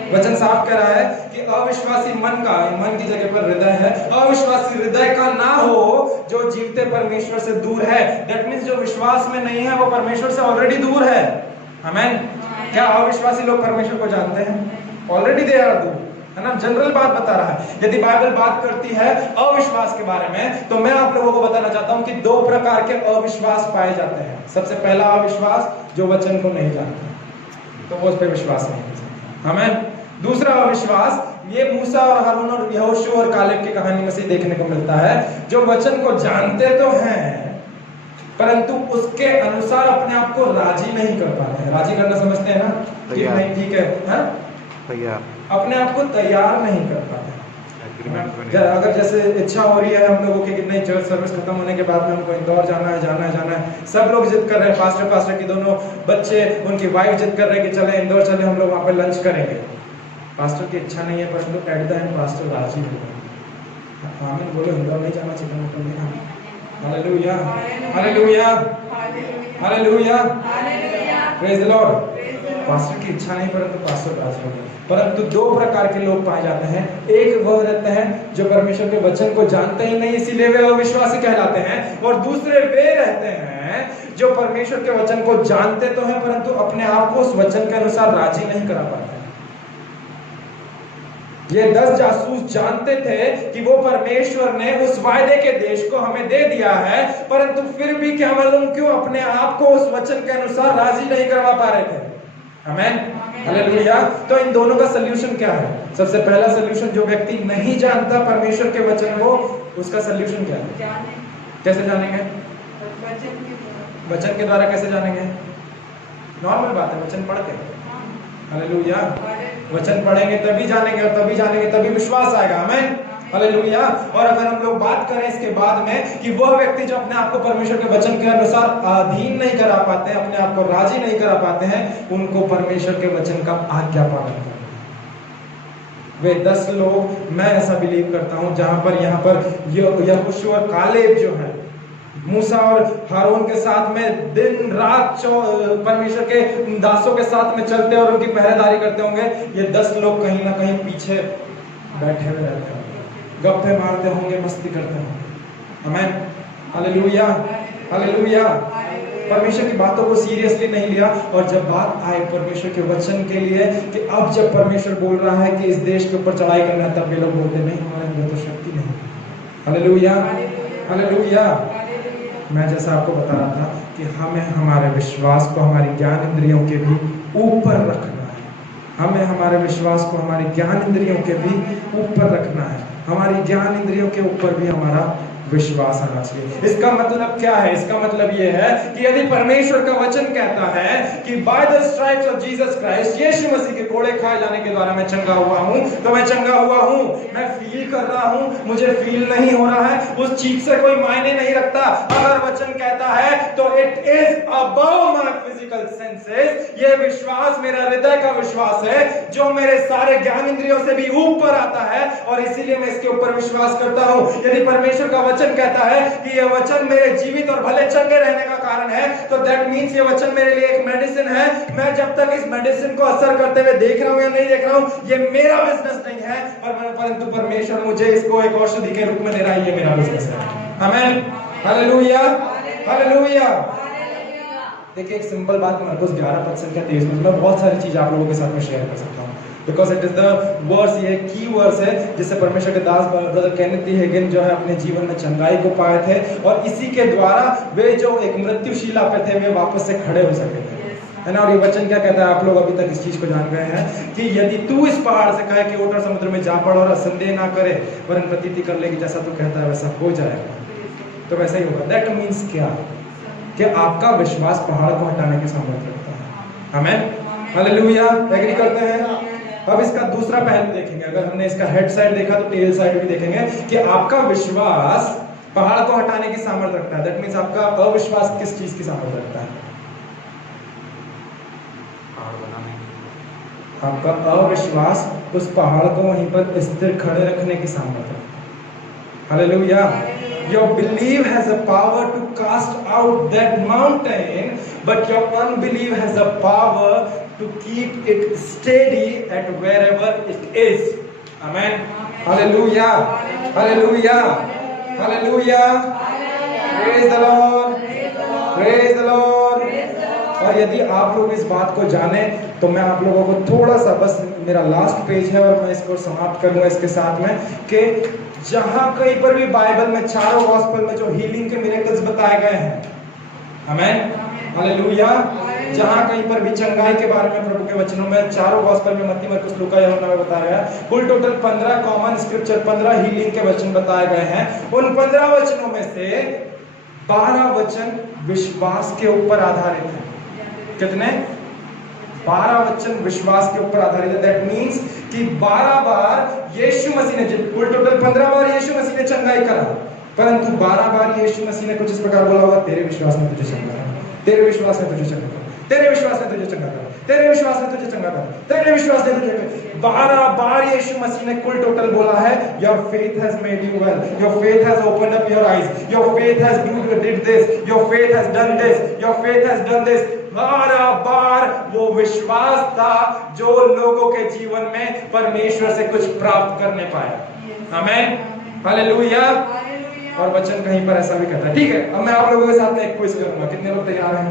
वचन साफ कह रहा है कि अविश्वासी मन की जगह पर हृदय है, अविश्वासी हृदय का ना हो जो जीवते परमेश्वर से दूर है। दैट मीन्स जो विश्वास में नहीं है वो परमेश्वर से ऑलरेडी दूर है। आमीन। क्या अविश्वासी लोग परमेश्वर को जानते हैं? ऑलरेडी दे आर दूर, है ना। जनरल बात बता रहा है। यदि बाइबल बात करती है अविश्वास के बारे में, तो मैं आप लोगों को बताना चाहता हूं कि 2 प्रकार के अविश्वास पाए जाते हैं। सबसे पहला अविश्वास जो वचन को नहीं जानता, तो वो उस पर विश्वास नहीं कर सकता। आमीन। दूसरा अविश्वास ये मूसा और हारून और यहोशू और कालेब की कहानी में से देखने को मिलता है, जो वचन को जानते तो हैं परंतु उसके अनुसार अपने आप को राजी नहीं कर पाते हैं। राजी करना समझते हैं ना, कि नहीं ठीक है, तैयार, अपने आप को तैयार नहीं कर पाते। अगर जैसे इच्छा हो रही है हम लोगों की कि नहीं, चर्च सर्विस खत्म होने के बाद में हमको इंदौर जाना है, सब लोग जिद कर रहे हैं, पास्टर की दोनों बच्चे, उनकी वाइफ जिद कर रहे हैं कि चले इंदौर चले, हम लोग वहाँ पे लंच करेंगे। पास्टर की इच्छा नहीं है परंतु एट द एंड पास्टर राजी हो गए। आमीन बोलो, इंदौर नहीं जाना चाहिए। Hallelujah, hallelujah, hallelujah, praise the Lord. Pastor की इच्छा नहीं परंतु पास्टर राजी हो गए। परंतु 2 प्रकार के लोग पाए जाते हैं। एक वह रहते हैं जो परमेश्वर के वचन को जानते ही नहीं, इसीलिए वे अविश्वासी कहलाते हैं। और दूसरे वे रहते हैं जो परमेश्वर के वचन को जानते तो हैं परंतु अपने आप को उस वचन के अनुसार राजी नहीं करा पाते। ये 10 जासूस जानते थे कि वो परमेश्वर ने उस वायदे के देश को हमें दे दिया है, परंतु फिर भी क्या मालूम क्यों अपने आप को उस वचन के अनुसार राजी नहीं करवा पा रहे थे। आमीन, हालेलुया। तो इन दोनों का सल्यूशन क्या है? सबसे पहला सल्यूशन, जो व्यक्ति नहीं जानता परमेश्वर के वचन को, उसका सल्यूशन क्या है? कैसे जानेंगे? वचन के द्वारा। कैसे जानेंगे? नॉर्मल बात है, वचन पढ़ के। हालेलुया। वचन पढ़ेंगे तभी जानेंगे, और तभी जानेंगे तभी विश्वास आएगा। आमीन, हालेलुया। और अगर हम लोग बात करें इसके बाद में कि वह व्यक्ति जो अपने आप को परमेश्वर के वचन के अनुसार अधीन नहीं करा पाते, अपने आप को राजी नहीं करा पाते हैं, उनको परमेश्वर के वचन का आज्ञा पालन करना। वे 10 लोग, मैं ऐसा बिलीव करता हूं, जहां पर यहाँ पर यहोशू और कालेब जो है, मूसा और हारून के साथ में दिन रात परमेश्वर के दासों के साथ में चलते और उनकी पहरेदारी करते होंगे, ये 10 लोग कहीं ना कहीं पीछे बैठे हुए रहते होंगे, गप्पे मारते होंगे, मस्ती करते होंगे। आमीन, हालेलुया, हालेलुया। परमेश्वर की बातों को सीरियसली नहीं लिया। और जब बात आए परमेश्वर के वचन के लिए कि अब जब परमेश्वर बोल रहा है कि इस देश के ऊपर चढ़ाई करना है, तब ये लोग बोलते नहीं, हमारे अंदर तो शक्ति नहीं। Hallelujah, hallelujah. मैं जैसा आपको बता रहा था कि हमें हमारे विश्वास को हमारी ज्ञान इंद्रियों के भी ऊपर रखना है। हमें हमारे विश्वास को हमारी ज्ञान इंद्रियों के भी ऊपर रखना है। हमारी ज्ञान इंद्रियों के ऊपर भी हमारा विश्वास आना चाहिए। इसका मतलब क्या है? इसका मतलब यह है कि यदि परमेश्वर का वचन कहता है कि by the stripes of Jesus Christ, यीशु मसीह के कोड़े खाए जाने के द्वारा मैं चंगा हुआ हूं, तो मैं चंगा हुआ हूं। मैं फील कर रहा हूं, मुझे फील नहीं हो रहा है, उस चीज से कोई मायने नहीं रखता। अगर वचन कहता है तो it is above my physical senses. ये विश्वास मेरा हृदय का विश्वास है जो मेरे सारे ज्ञान इंद्रियों से भी ऊपर आता है, और इसीलिए मैं इसके ऊपर विश्वास करता हूं। यदि परमेश्वर का वचन कहता है कि यह वचन मेरे जीवित और भले चंगे रहने का कारण है, तो दैट मींस ये वचन मेरे लिए एक मेडिसिन है। मैं जब तक इस मेडिसिन को असर करते हुए देख रहा हूं या नहीं देख रहा हूं, ये मेरा बिजनेस नहीं है, परंतु परमेश्वर मुझे इसको एक औषधि के रूप में दे रहा है, ये मेरा बिजनेस है। आमीन, हालेलुया, हालेलुया। देखिए, एक सिंपल बात मरकुस 11% का 23 में मैं बहुत सारी चीज आप लोगों के साथ में शेयर कर सकता हूं, because it is the verse, ये की वर्स है जिससे परमेश्वर के दास ब्रदर केनेथ डी हेगिन जो है अपने जीवन में चंगाई को पाए थे, और इसी के द्वारा वे जो एक मृत्युशीला पे थे वे वापस से खड़े हो सके थे, है ना। और ये वचन क्या कहता है? आप लोग अभी तक इस चीज को जान गए हैं कि यदि तू इस पहाड़ से कहे कि उठ और समुद्र में जा पड़ और संदेह ना करे, वरन प्रतीति कर ले कि जैसा तू कहता है वैसा हो जाएगा, तो वैसा ही होगा। दैट मीन्स क्या? कि आपका विश्वास पहाड़ को हटाने के सामर्थ्य रखता है। आमीन, हालेलुया। एग्री करते हैं? अब इसका दूसरा पहलू देखेंगे। अगर हमने इसका हेड साइड देखा तो टेल साइड भी देखेंगे कि आपका विश्वास पहाड़ को हटाने की सामर्थ्य रखता है। दैट मींस आपका अविश्वास किस चीज की सामर्थ्य रखता है? आपका अविश्वास उस पहाड़ को वहीं पर स्थिर खड़े रखने की सामर्थ्य। Hallelujah. Your belief has a power to cast out that mountain, but your unbelief has a power to keep it steady at wherever it is. Amen. Hallelujah. Hallelujah. Hallelujah. Praise the Lord. Praise the Lord. और यदि आप लोग इस बात को जाने तो मैं आप लोगों को थोड़ा सा, बस मेरा लास्ट पेज है और मैं इसको समाप्त करूंगा इसके साथ में, कि जहां कहीं पर भी बाइबल में चारों गॉस्पेल में जो हीलिंग के मिरेकल्स बताए गए हैं, आमीन, हालेलुया, जहां कहीं पर भी चंगाई के बारे में प्रभु के वचनों में चारों गॉस्पेल में मत्ती, मरकुस, लूका, यूहन्ना में बताया गया है। कुल टोटल 15 कॉमन स्क्रिप्चर, 15 हीलिंग के वचन बताए गए हैं। उन 15 वचनों में से 12 वचन विश्वास के ऊपर आधारित हैं। कितने? 12 वचन विश्वास के ऊपर आधारित है। दैट मींस कि 12 बार यीशु मसीह ने, कुल टोटल 15 बार यीशु मसीह ने चंगाई करा, परंतु 12 बार यीशु मसीह ने कुछ इस प्रकार बोला होगा, तेरे विश्वास ने तुझे चंगा करा, तेरे विश्वास ने तुझे चंगा करा, तेरे विश्वास ने तुझे चंगा करा, तेरे विश्वास ने तुझे चंगा करा, तेरे विश्वास ने तुझे। 12 बार यीशु मसीह ने कुल टोटल बोला है, your faith has made you well, your faith has opened up your eyes, your faith has did this, your faith has done this, your faith has done this. 12 बार वो विश्वास था जो लोगों के जीवन में परमेश्वर से कुछ प्राप्त करने पाया। आमीन, हालेलुया। और वचन कहीं पर ऐसा भी कहता है। ठीक है, अब मैं आप लोगों के साथ में एक क्विज करूंगा। कितने लोग तैयार हैं?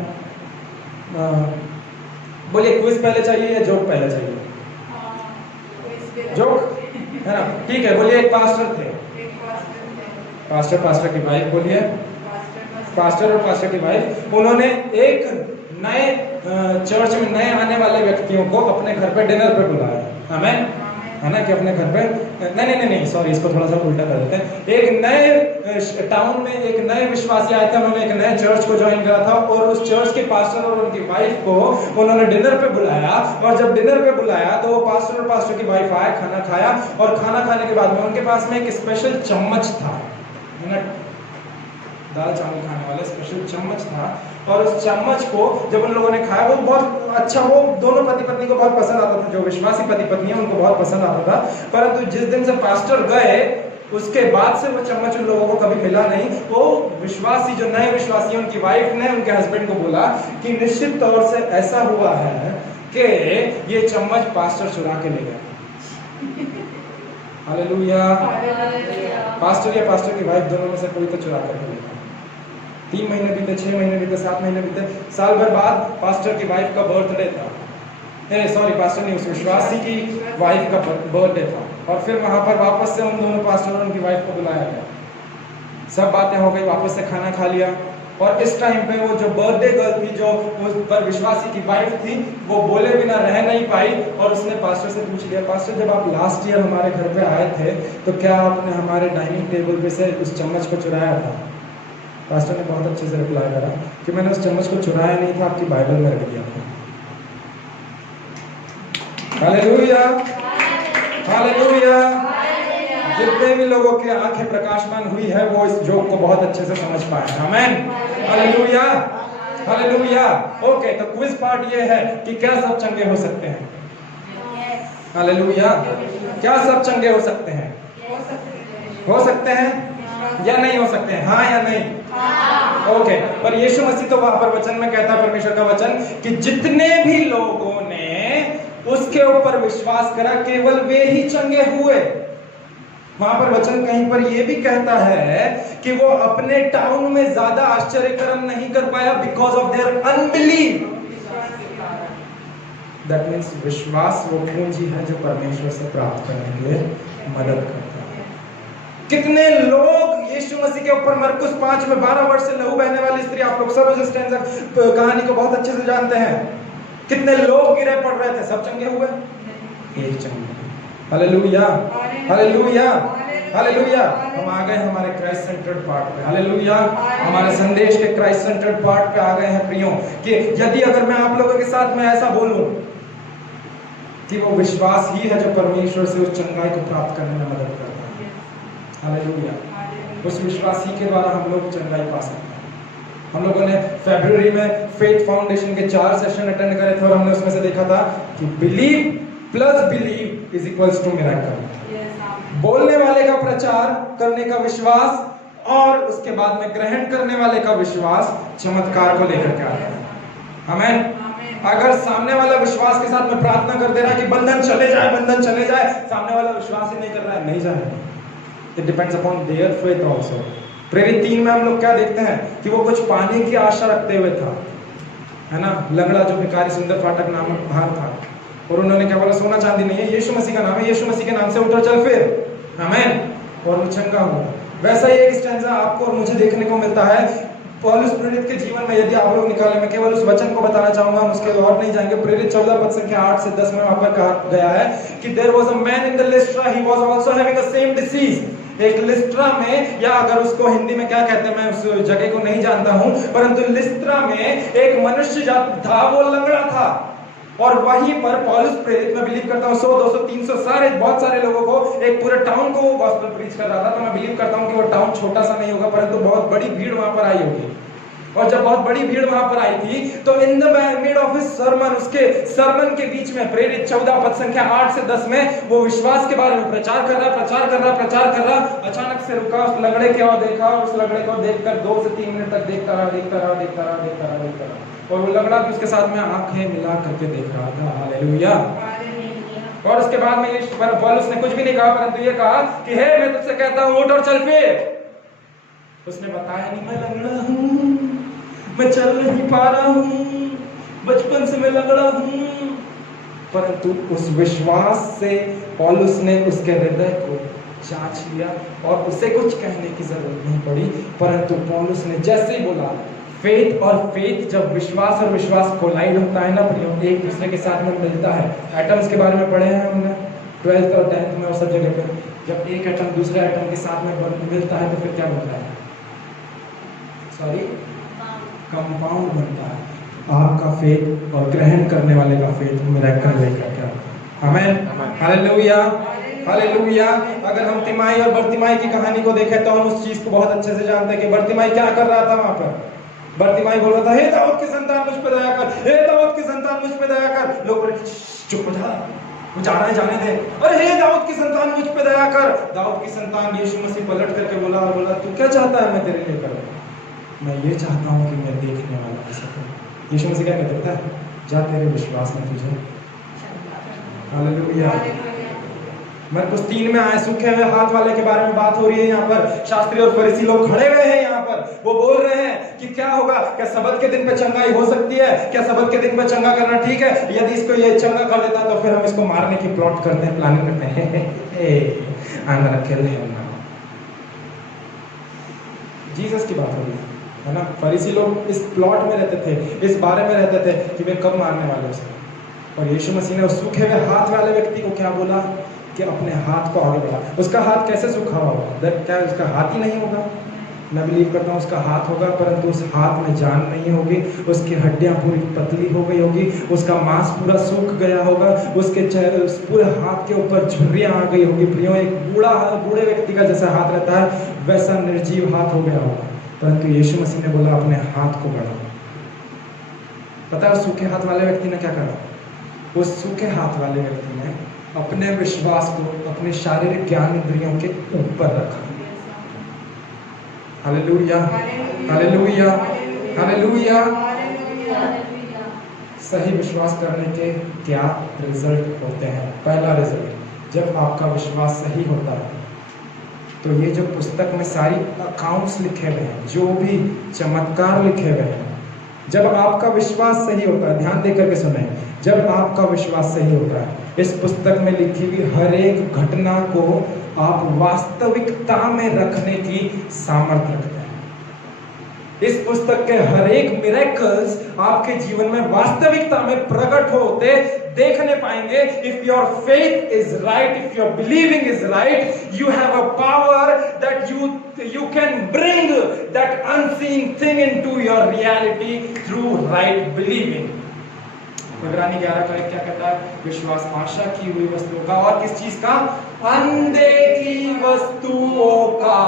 बोलिए, क्विज पहले चाहिए या जोक पहले चाहिए? जोक है ना, ठीक है। बोलिए, एक पास्टर थे, पास्टर की वाइफ, बोलिए, पास्टर और पास्टर की वाइफ, उन्होंने एक नए चर्च में नए आने वाले व्यक्तियों को अपने घर पे डिनर पे बुलाया। आमीन, है ना, कि अपने घर पे नहीं, सॉरी, इसको थोड़ा सा उल्टा कर देते हैं। एक नए टाउन में एक नए विश्वासी आए थे, उन्होंने एक नए चर्च को ज्वाइन करा था, और उस चर्च के पास्टर और उनकी वाइफ को उन्होंने डिनर पे बुलाया। और जब डिनर पे बुलाया तो वो पास्टर और पास्टर की वाइफ आए, खाना खाया, और खाना खाने के बाद में उनके पास में एक स्पेशल चम्मच था, है ना, दाल चावल खाने वाला स्पेशल चम्मच था। और उस चम्मच को जब उन लोगों ने खाया, वो बहुत अच्छा, वो दोनों पति पत्नी को बहुत पसंद आता था, जो विश्वासी पति पत्नी है उनको बहुत पसंद आता था। परंतु जिस दिन से पास्टर गए उसके बाद से वो चम्मच उन लोगों को कभी मिला नहीं। वो विश्वासी, जो नए विश्वासी, उनकी वाइफ ने उनके हस्बैंड को बोला कि निश्चित तौर से ऐसा हुआ है कि ये चम्मच पास्टर चुरा के ले गया। हालेलुया। पास्टर या पास्टर की वाइफ, दोनों में से कोई तो चुरा कर ले गया। 3 महीने बीते, 6 महीने बीते, 7 महीने बीते, साल भर बाद पास्टर की वाइफ का बर्थडे था। पास्टर नहीं, उस विश्वासी की वाइफ का बर्थडे था। और फिर वहां पर वापस से उन दोनों पास्टर और उनकी वाइफ को बुलाया गया, सब बातें हो गई, वापस से खाना खा लिया। और इस टाइम पे वो जो बर्थडे गर्ल थी, जो उस पर विश्वासी की वाइफ थी, वो बोले बिना रह नहीं पाई और उसने पास्टर से पूछ लिया, पास्टर जब आप लास्ट ईयर हमारे घर पे आए थे तो क्या आपने हमारे डाइनिंग टेबल पे से उस चम्मच को चुराया था? पास्टर ने बहुत अच्छे से रिप्लाई करा कि मैंने उस चम्मच को चुराया नहीं था, आपकी बाइबल में रख दिया था। Hallelujah, hallelujah. जितने भी लोगों की आंखें प्रकाशमान हुई है वो इस जोक को बहुत अच्छे से समझ पाए। आमेन, हालेलुया, हालेलुया। ओके, तो क्विज पार्ट ये है कि क्या सब चंगे हो सकते हैं? हालेलुया। क्या सब चंगे हो सकते हैं? हो सकते हैं या नहीं हो सकते हैं? हाँ या नहीं? ओके, पर यीशु मसीह तो वहां पर वचन में कहता है, परमेश्वर का वचन, कि जितने भी लोगों ने उसके ऊपर विश्वास करा केवल वे ही चंगे हुए। वहां पर वचन कहीं पर यह भी कहता है कि वो अपने टाउन में ज्यादा आश्चर्य कर्म नहीं कर पाया because of their unbelief. That means विश्वास वो पूंजी है जो परमेश्वर से प्राप्त करने के लिए मदद करता है। कितने लोग यीशु मसीह के ऊपर मरकुस 5 में 12 वर्ष से लहू बहने वाली स्त्री, आप लोग सब उस स्टैंजा कहानी को बहुत अच्छे से जानते हैं। कितने लोग गिरे पड़ रहे थे, सब चंगे हुए? एक चंगे। Hallelujah, hallelujah, hallelujah. हम आ गए हमारे क्राइस्ट सेंटर्ड पार्ट पे। हालेलुया, हमारे संदेश के क्राइस्ट सेंटर्ड पार्ट पे आ गए हैं प्रियो, कि यदि अगर मैं आप लोगों के साथ में ऐसा बोलूं कि वो विश्वास ही है जो परमेश्वर से उस चंगाई को प्राप्त करने में मदद करता है। हालेलुया, उस विश्वास ही के द्वारा हम लोग चंगाई पा सकते हैं। हम लोगों ने फरवरी में फेथ फाउंडेशन के 4 सेशन अटेंड करे थे और हमने उसमें से देखा था कि believe plus believe is equals to miracle. बोलने वाले का प्रचार करने का विश्वास और उसके बाद में ग्रहण करने वाले का विश्वास चमत्कार को लेकर के आता है। आमीन। अगर सामने वाला विश्वास के साथ में प्रार्थना कर दे रहा है कि बंधन चले जाए, बंधन चले जाए, सामने वाला विश्वास ही नहीं कर रहा है, नहीं जाएगा। It depends upon their faith also. प्रेरित 3 में हम लोग क्या देखते हैं कि वो कुछ पाने की आशा रखते हुए था, है ना, लंगड़ा जो भिखारी सुंदर फाटक नामक बाहर था, और उन्होंने क्या बोला, सोना चांदी नहीं है, यीशु मसीह का नाम है, यीशु मसीह के नाम से उठ और चल फिर। आमीन। और वो चंगा हुआ। वैसा ही एक स्टैंजा आपको और मुझे देखने को मिलता है पौलुस प्रेरित के जीवन में। यदि आप लोग निकाले, मैं केवल उस वचन को बताना चाहूंगा, हम उसके और नहीं जाएंगे। प्रेरित 14 पद संख्या 8 से 10 में वहां पर कहा गया है कि there was a man in the Lystra, he was also having the same disease. एक लिस्ट्रा में, या अगर उसको हिंदी में क्या कहते हैं मैं उस जगह को नहीं जानता हूं, परंतु लिस्ट्रा में एक मनुष्य था, वो लंगड़ा था। और वहीं पर पौलुस प्रेरित, मैं बिलीव करता हूं 100, 200, 300 सारे बहुत सारे लोगों को, एक पूरे टाउन को वो गॉस्पेल प्रीच कर रहा था। तो मैं बिलीव करता हूं कि वो टाउन छोटा सा नहीं होगा, परंतु बहुत बड़ी भीड़ वहां पर आई होगी। और जब बहुत बड़ी भीड़ वहां पर आई थी तो in the mid of his sermon, उसके सरमन के बीच में, प्रेरित 14 पद संख्या 8 से 10 में, वो विश्वास के बारे में प्रचार कर रहा। अचानक से रुका, उस लंगड़े की ओर देखा, और उस लंगड़े को देखकर 2 से 3 मिनट तक देखता रहा। और वो लंगड़ा भी उसके साथ में आंखें मिला करके देख रहा था। हालेलुया। और उसके बाद में पौलुस ने कुछ भी नहीं कहा, परंतु ये कहा कि हे, मैं तुझसे कहता हूं उठ और चल फिर। उसने बताया नहीं, मैं लंगड़ा हूं, मैं चल नहीं पा रहा हूं, बचपन से मैं लंगड़ा हूं। परंतु उस विश्वास से पौलुस ने उसके हृदय को जांच लिया और उसे कुछ कहने की जरूरत नहीं पड़ी, परंतु पौलुस ने जैसे ही बोला, फेथ और फेथ, जब विश्वास और विश्वास कोलाइड होता है ना प्रियो, एक दूसरे के साथ में मिलता है। एटम्स के बारे में पढ़े हैं हमने 12th और 10th में और सब जगह पे। जब एक एटम दूसरे एटम के साथ में मिलता है तो फिर क्या बनता है? कंपाउंड बनता है। आपका फेथ और ग्रहण करने वाले का फेथ मिरेकल लेकर क्या? आमीन, हालेलुया, हालेलुया। अगर हम तिमाई और बर्तिमाई की कहानी को देखें तो हम उस चीज को बहुत अच्छे से जानते हैं कि बर्तिमाई क्या कर रहा था वहां पर। बर्तिमाई बोल रहा था, हे दाऊद की संतान मुझ पे दया कर, हे दाऊद की संतान मुझ पे दया कर। लोग बोले चुप हो जा, वो जा रहा है, जाने दे। अरे हे दाऊद की संतान मुझ पे दया कर। दाऊद की संतान यीशु मसीह पलट करके बोला, तू क्या चाहता है मैं तेरे लिए करूं? मैं ये चाहता हूं कि मैं देखने वाला हो सकूं। यीशु मसीह क्या कहता है? जा, तेरे विश्वास में तुझे। हालेलुया, मरकुस 3 में आए, सूखे हुए हाथ वाले के बारे में बात हो रही है। यहाँ पर शास्त्री और फरीसी लोग खड़े हुए हैं, यहाँ पर वो बोल रहे हैं कि क्या होगा, क्या सबत के दिन पे चंगाई हो सकती है, क्या सबत के दिन पे चंगा करना ठीक है, यदि इसको ये चंगा कर लेता तो फिर हम इसको मारने की प्लॉट करते हैं, प्लानिंग करते हैं। I'm gonna kill him now। Jesus की बात हो रही है ना। फरीसी लोग इस प्लॉट में रहते थे, इस बारे में रहते थे कि वे कब मारने वाले उसे। और यीशु मसीह ने उस सूखे हुए हाथ वाले व्यक्ति को क्या बोला कि अपने हाथ को आगे बढ़ा। उसका हाथ कैसे सूखा होगा? क्या उसका हाथ ही नहीं होगा? मैं बिलीव करता हूँ उसका हाथ होगा, परंतु उस हाथ में जान नहीं होगी। उसकी हड्डियां पूरी पतली हो गई होगी, उसका मांस पूरा सूख गया होगा, उसके उस पूरे हाथ के ऊपर झुर्रियां आ गई होगी। प्रियो, एक बूढ़े व्यक्ति का जैसा हाथ रहता है वैसा निर्जीव हाथ हो गया होगा। परंतु यीशु मसीह ने बोला अपने हाथ को बढ़ाओ। पता है उस सूखे हाथ वाले व्यक्ति ने क्या करा? उस सूखे हाथ वाले व्यक्ति ने अपने विश्वास को अपने शारीरिक ज्ञान इंद्रियों के ऊपर रखा। Hallelujah, hallelujah, hallelujah. सही विश्वास करने के क्या रिजल्ट होते हैं? पहला रिजल्ट, जब आपका विश्वास सही होता है तो ये जो पुस्तक में सारी अकाउंट्स लिखे हुए हैं, जो भी चमत्कार लिखे हुए हैं, जब आपका विश्वास सही होता है, ध्यान देकर के सुने, जब आपका विश्वास सही होता है, इस पुस्तक में लिखी हुई हर एक घटना को आप वास्तविकता में रखने की सामर्थ्य रखते हैं। इस पुस्तक के हर एक मिरेकल्स आपके जीवन में वास्तविकता में प्रकट होते देखने पाएंगे। If your faith is right, if your believing is right, you have a power that you can bring that unseen thing into your reality through right believing। इब्रानी 11 का क्या कहता है? विश्वास आशा की हुई वस्तुओं का और किस चीज का? अनदेखी वस्तुओं का।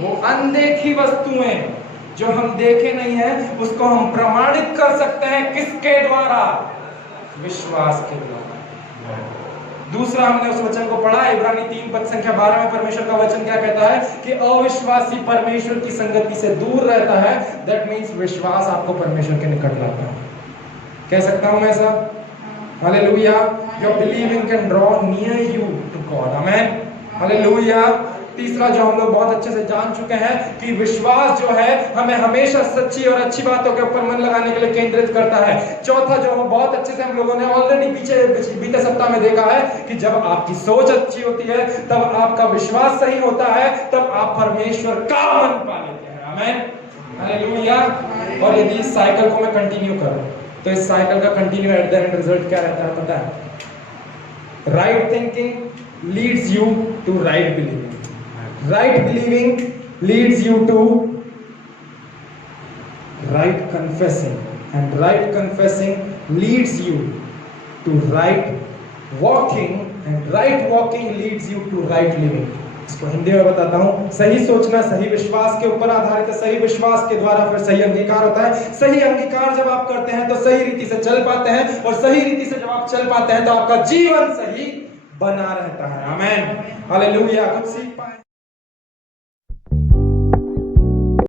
वो अनदेखी वस्तुएं जो हम देखे नहीं है उसको हम प्रमाणित कर सकते हैं किसके द्वारा? विश्वास के द्वारा। दूसरा, हमने उस वचन को पढ़ा, इब्रानी 3 पद संख्या 12 में परमेश्वर का वचन क्या कहता है कि अविश्वासी परमेश्वर की संगति से दूर रहता है। दैट मीन्स विश्वास आपको परमेश्वर के निकट लाता है। कह सकता हूं मैं ऐसा? Hallelujah. Your believing can draw near you to God. Amen, hallelujah. तीसरा, जो हम लोग बहुत अच्छे से जान चुके हैं कि विश्वास जो है हमें हमेशा सच्ची और अच्छी बातों के ऊपर मन लगाने के लिए केंद्रित करता है। चौथा, जो हम बहुत अच्छे से हम लोगों ने ऑलरेडी बीते सप्ताह में देखा है कि जब आपकी सोच अच्छी होती है, तब आपका विश्वास सही होता है, तब आप परमेश्वर का मन पा लेते हैं। आमेन, हालेलुया। और यदि इस साइकिल को मैं कंटिन्यू करूं तो इस साइकिल का continue at the end result क्या रहता है पता है? Right thinking leads you to right believing. Right believing leads you to right confessing, and right confessing leads you to right walking, and right walking leads you to right living। इसको हिंदी में बताता हूँ। सही सोचना सही विश्वास के ऊपर आधारित है, सही विश्वास के द्वारा फिर सही अंगीकार होता है। सही अंगीकार जब आप करते हैं तो सही रीति से चल पाते हैं, और सही रीति से जब आप चल पाते हैं तो आपका जीवन सही बना रहता है। Amen, hallelujah. कुछ सीख पाए।